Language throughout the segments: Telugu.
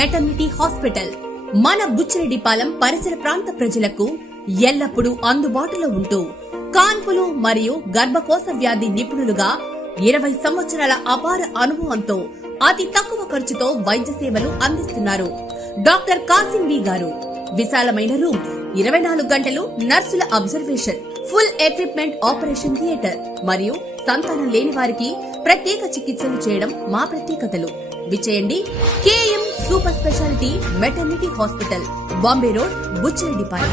మెటర్నిటీ హాస్పిటల్ మన బుచ్చిరెడ్డిపాలెం పరిసర ప్రాంత ప్రజలకు ఎల్లప్పుడూ అందుబాటులో ఉంటూ కాన్పులు మరియు గర్భకోశ వ్యాధి నిపుణులుగా 20 సంవత్సరాల అపార అనుభవంతో అతి తక్కువ ఖర్చుతో వైద్య సేవలు అందిస్తున్నారు. డాక్టర్ కాసిం బి గారు విశాలమైన రూమ్స్, 24 గంటలు నర్సుల observation, full equipment operation theatre మరియు సంతానం లేని వారికి ప్రత్యేక చికిత్సలు చేయడం మా ప్రత్యేకతలు. విచేయండి KM super speciality maternity hospital, Bombay road, Buchireddypalem.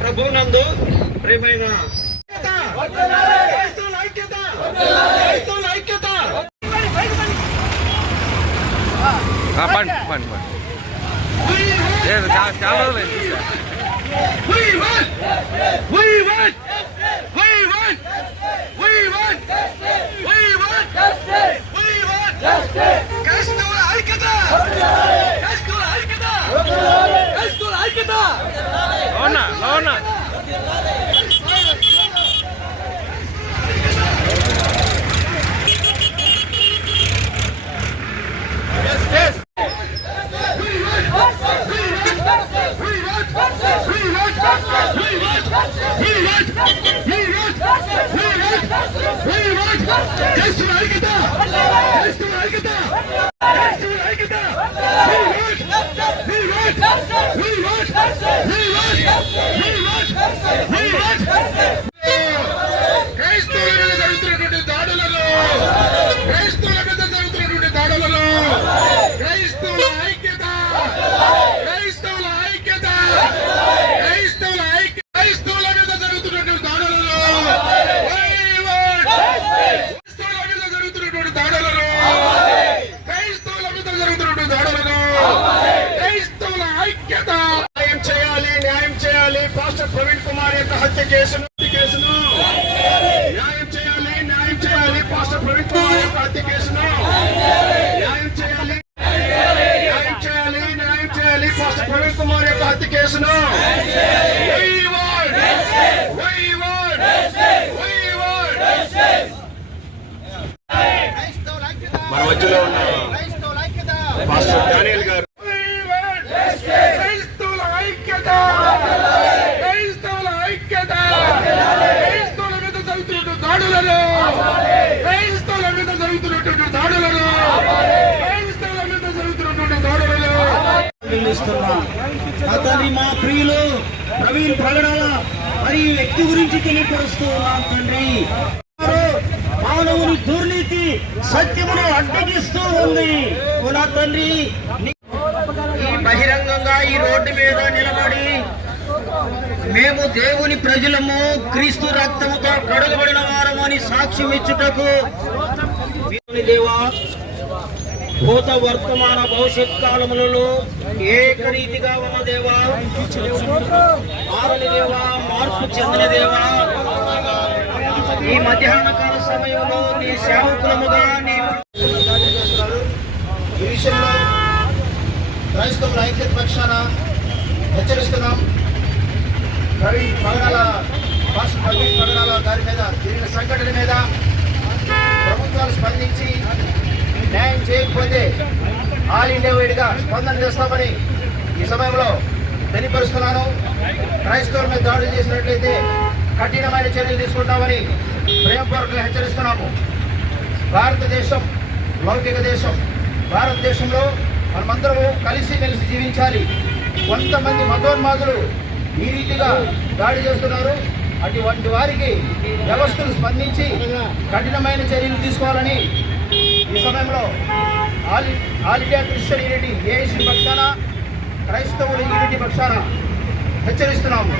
ప్రభునందు ప్రియమైన ప్రవీణ్ కుమార్ యొక్క హత్య కేసును న్యాయం చేయాలి. పాస్టర్ ప్రవీణ్ కుమార్ యొక్క హత్య కేసును న్యాయం చేయాలి. పాస్టర్ ప్రవీణ్ కుమార్ యొక్క హత్య కేసును మన మధ్యలో ఉన్న పాస్టర్ డానియల్ గారు తండ్రి, మా ప్రియులు ప్రవీణ్ ప్రగడాల మరి వ్యక్తి గురించి తెలియపరుస్తూ ఉన్నాం తండ్రి. మానవుని దుర్నీతి సత్యమును అడ్డగిస్తూ ఉంది. నా తండ్రి, ఈ బహిరంగంగా ఈ రోడ్డు మీద నిలబడి మేము దేవుని ప్రజలము, క్రీస్తు రక్తముతో కడగబడిన వారమని సాక్ష్యం ఇచ్చుటకు దేవా భూత వర్తమాన భవిష్యత్ కాలములలో ఏకరీతిగా ఉన్న దేవా, మారని దేవా, మార్పు చెందిన దేవా, ఈ మధ్యాహ్న కాల సమయంలో నీ సేవకులముగా నీ ఈ విషయంలో క్రైస్తవుల ఐక్యత పక్షాన హెచ్చరిస్తున్నాం. ప్రవీణ్ పగడాల గారి మీద జరిగిన సంఘటన మీద ప్రభుత్వాలు స్పందించి న్యాయం చేయకపోతే ఆల్ ఇండియా వైడ్గా స్పందన చేస్తామని ఈ సమయంలో తెలియపరుస్తున్నాను. క్రైస్తవుల మీద దాడులు చేసినట్లయితే కఠినమైన చర్యలు తీసుకుంటామని ప్రేమపూర్వకంగా హెచ్చరిస్తున్నాము. భారతదేశం లౌకిక దేశం. భారతదేశంలో మనమందరము కలిసిమెలిసి జీవించాలి. కొంతమంది మతోన్మాదులు ఈ రీతిగా దాడి చేస్తున్నారు. అటువంటి వారికి వ్యవస్థలు స్పందించి కఠినమైన చర్యలు తీసుకోవాలని ఈ సమయంలో all India Christian unity AIC పక్షాన, క్రైస్తవుల యూనిటీ పక్షాన హెచ్చరిస్తున్నాము.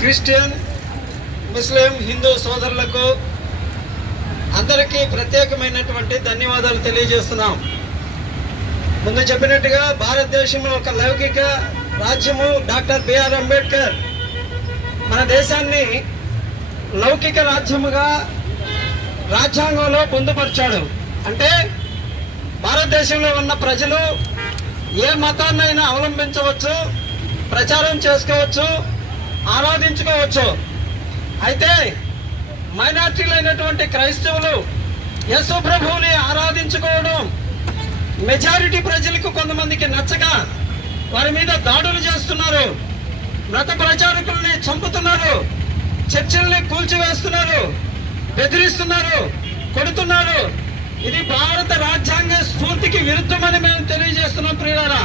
క్రిస్టియన్, ముస్లిం, హిందూ సోదరులకు అందరికీ ప్రత్యేకమైనటువంటి ధన్యవాదాలు తెలియజేస్తున్నాం. ముందు చెప్పినట్టుగా భారతదేశంలో ఒక లౌకిక రాజ్యము. డాక్టర్ బిఆర్ అంబేద్కర్ మన దేశాన్ని లౌకిక రాజ్యముగా రాజ్యాంగంలో పొందుపరిచాడు. అంటే భారతదేశంలో ఉన్న ప్రజలు ఏ మతాన్నైనా అవలంబించవచ్చు, ప్రచారం చేసుకోవచ్చు, ఆరాధించుకోవచ్చు. అయితే మైనార్టీలైనటువంటి క్రైస్తవులు యేసు ప్రభువుని ఆరాధించుకోవడం మెజారిటీ ప్రజలకు కొంతమందికి నచ్చక వారి మీద దాడులు చేస్తున్నారు, మత ప్రచారకుల్ని చంపుతున్నారు, చర్చిల్ని కూల్చివేస్తున్నారు, బెదిరిస్తున్నారు, కొడుతున్నారు. ఇది భారత రాజ్యాంగ స్ఫూర్తికి విరుద్ధమని మేము తెలియజేస్తున్నాం. ప్రియులారా,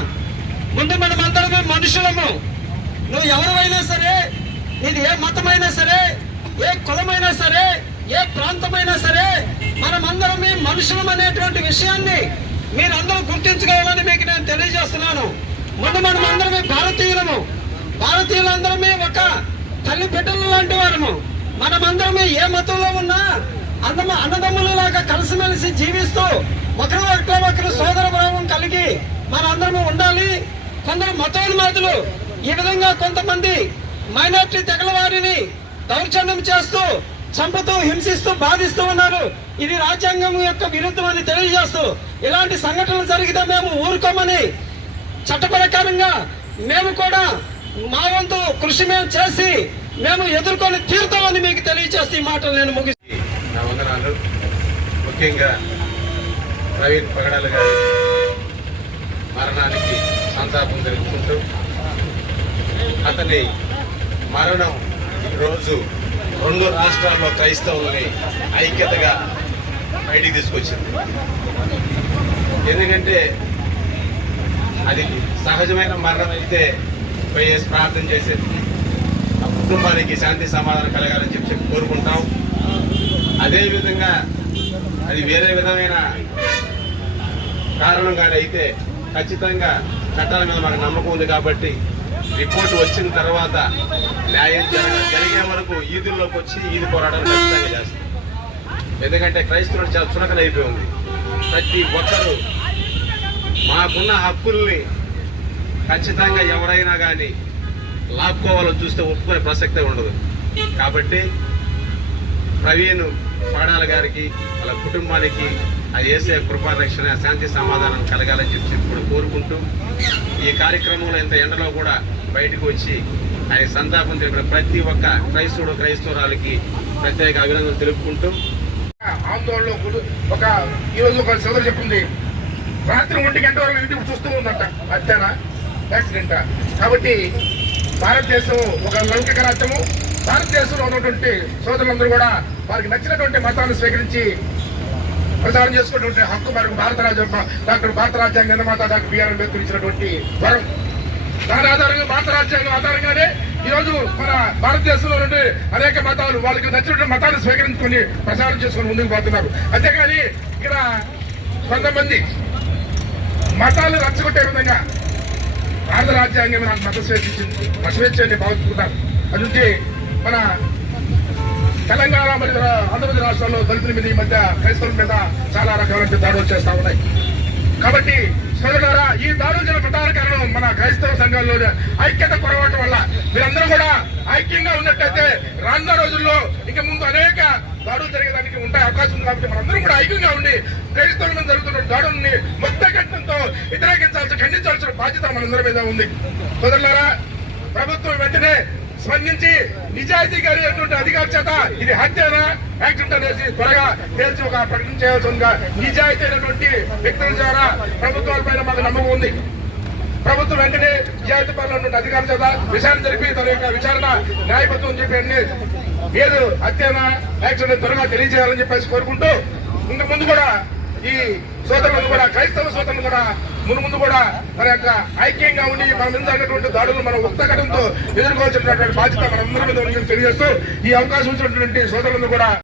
ముందు మనమందరమే మనుషులము. నువ్వు ఎవరైనా సరే, నీది ఏ మతమైనా సరే, ఏ కులమైనా సరే, ఏ ప్రాంతమైనా సరే, మనమందరమే మనుషులం అనేటువంటి విషయాన్ని మీరందరూ గుర్తించుకోవాలని మీకు నేను తెలియజేస్తున్నాను. ముందు మనమందరమే భారతీయులము. భారతీయులందరమే ఒక తల్లి బిడ్డలు లాంటి వారము. మనమందరమే ఏ మతంలో ఉన్నా అన్నదమ్ములలాగా కలిసిమెలిసి జీవిస్తూ ఒకరు సోదర భావం కలిగి మనందరము ఉండాలి. కొందరు మతోన్మాదులు ఈ విధంగా కొంతమంది మైనార్టీ తెగల వారిని దౌర్జన్యం చేస్తూ, చంపుతూ, హింసిస్తూ, బాధిస్తూ ఉన్నారు. ఇది రాజ్యాంగం యొక్క విరుద్ధమని తెలియజేస్తూ ఇలాంటి సంఘటనలు జరిగితే మేము ఊరుకోమని చట్ట ప్రకారంగా మేము కూడా మా వంతు కృషి మేము చేసి మేము ఎదుర్కొని తీరుతామని మీకు తెలియజేస్తే ఈ మాటలు నేను ముగిస్తాను. నా వందనాలు. ముఖ్యంగా ప్రవీణ్ పగడాల గారి మరణానికి సంతాపం తెలుపుకుంటూ, అతని మరణం రోజు 2 రాష్ట్రాల్లో క్రైస్తవుల్ని ఐక్యతగా బయటికి తీసుకొచ్చింది. ఎందుకంటే అది సహజమైన మరణం అయితే పోయేసి ప్రార్థన చేసేది, ఆ కుటుంబానికి శాంతి సమాధానం కలగాలని చెప్పి కోరుకుంటాం. అదేవిధంగా అది వేరే విధమైన కారణంగానే అయితే ఖచ్చితంగా చట్టాల మీద మనకు నమ్మకం ఉంది కాబట్టి రిపోర్ట్ వచ్చిన తర్వాత న్యాయం జరిగే వరకు ఈదుల్లోకి వచ్చి ఈది పోరాటాలు ఖచ్చితంగా చేస్తాం. ఎందుకంటే క్రైస్తవులు చాలా చులకనైపోయి ఉంది. ప్రతి ఒక్కరూ మాకున్న హక్కుల్ని ఖచ్చితంగా ఎవరైనా కానీ లాక్కోవాలని చూస్తే ఒప్పుకునే ప్రసక్తే ఉండదు. కాబట్టి ప్రవీణ్ పగడాల గారికి, వాళ్ళ కుటుంబానికి ఆ యేసయ్య కృపారక్షణ, శాంతి సమాధానం కలగాలని చెప్పి ఇప్పుడు కోరుకుంటూ, ఈ కార్యక్రమంలో ఇంత ఎండలో కూడా బయటకు వచ్చి ఆయన సంతాపం తెలిపిన ప్రతి ఒక్క క్రైస్తవురాలకి ప్రత్యేక అభినందనలు తెలుపుకుంటూ, ఆందోళనలో ఒక ఈరోజు ఒక సోదరు చెప్పింది, రాత్రి 1 గంట వరకు ఇంటికి చూస్తూ ఉందంట. హత్యనా, యాక్సిడెంట్. కాబట్టి భారతదేశం ఒక లౌకిక రాజ్యము. భారతదేశంలో ఉన్నటువంటి సోదరులందరూ కూడా వారికి నచ్చినటువంటి మతాన్ని స్వీకరించి ప్రచారం చేసుకున్నటువంటి హక్కు మనకు భారత రాజ్యాంగ నిర్మాత డాక్టర్ బిఆర్ అంబేద్కర్ ఇచ్చినటువంటి వరం. దాని ఆధారంగా భారత రాజ్యాంగం ఆధారంగానే ఈరోజు మన భారతదేశంలో నుండి అనేక మతాలు వాళ్ళకి నచ్చినటువంటి మతాన్ని స్వీకరించుకొని ప్రచారం చేసుకుని ముందుకు పోతున్నారు. అంతేకాని ఇక్కడ కొంతమంది మతాలు రచ్చగొట్టే విధంగా భారత రాజ్యాంగం నాకు మత స్వేచ్ఛ ఇచ్చింది, మత స్వేచ్ఛ అని భావిస్తున్నాను. అందుకే మన తెలంగాణ మరియు ఆంధ్రప్రదేశ్ రాష్ట్రాల్లో దళితుల మీద ఈ మధ్య క్రైస్తవుల మీద చాలా రకాల దాడులు చేస్తా ఉన్నాయి. కాబట్టి సోదరులారా, ఈ దాడులు జరిగిన ప్రధాన కారణం మన క్రైస్తవ సంఘాల్లో ఐక్యత కొరవటం వల్ల. మీరందరూ కూడా ఐక్యంగా ఉన్నట్టయితే రానున్న రోజుల్లో ఇక ముందు అనేక దాడులు జరిగేదానికి ఉండే అవకాశం ఉంది. కాబట్టి మనందరం కూడా ఐక్యంగా ఉండి క్రైస్తవుల మీద జరుగుతున్న దాడుల్ని ముక్త కంఠంతో ఖండించాల్సిన బాధ్యత మనందరి మీద ఉంది. సోదరులారా, ప్రభుత్వం వెంటనే స్పందించి నిజాయితీ కలిగినటువంటి అధికారి చేత ఇది హత్యనా యాక్సిడెంట్ అనేసి త్వరగా తేల్చి ఒక ప్రకటన చేయాల్సిందిగా నిజాయితీ అయినటువంటి వ్యక్తుల ద్వారా ప్రభుత్వాలపైన మాకు నమ్మకం ఉంది. ప్రభుత్వం వెంటనే నిజాయితీ పరులైనటువంటి అధికారుల చేత విచారణ జరిపి తన యొక్క విచారణ న్యాయబద్ధం చెప్పి ఏదో హత్యనా యాక్సిడెంట్ త్వరగా తెలియజేయాలని చెప్పేసి కోరుకుంటూ ఇంక ముందు కూడా ఈ సోదరులను కూడా క్రైస్తవ సోదరులు కూడా ముందు కూడా మన యొక్క ఐక్యంగా ఉండి మన మీద జరిగినటువంటి దాడులు మనం ఉత్తకటంతో ఎదుర్కోవాల్సినటువంటి బాధ్యత మనందరి మీద ఉందని తెలియజేస్తూ ఈ అవకాశం ఇచ్చినటువంటి సోదరులను కూడా